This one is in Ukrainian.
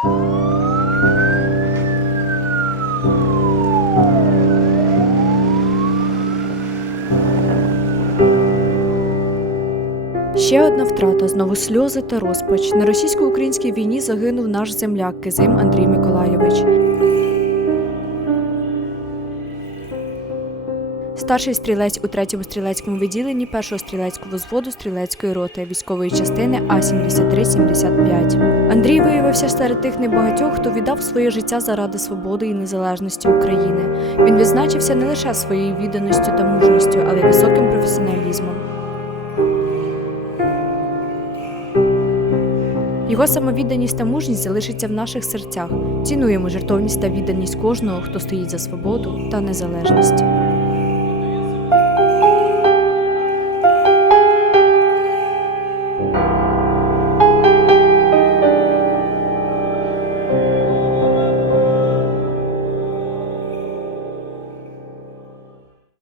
Ще одна втрата, знову сльози та розпач. На російсько-українській війні загинув наш земляк Кизим Андрій Миколайович. Старший стрілець у третьому стрілецькому відділенні першого стрілецького взводу стрілецької роти військової частини А 7375 Андрій виявився серед тих небагатьох, хто віддав своє життя заради свободи і незалежності України. Він відзначився не лише своєю відданістю та мужністю, але й високим професіоналізмом. Його самовідданість та мужність залишиться в наших серцях. Цінуємо жертовність та відданість кожного, хто стоїть за свободу та незалежність.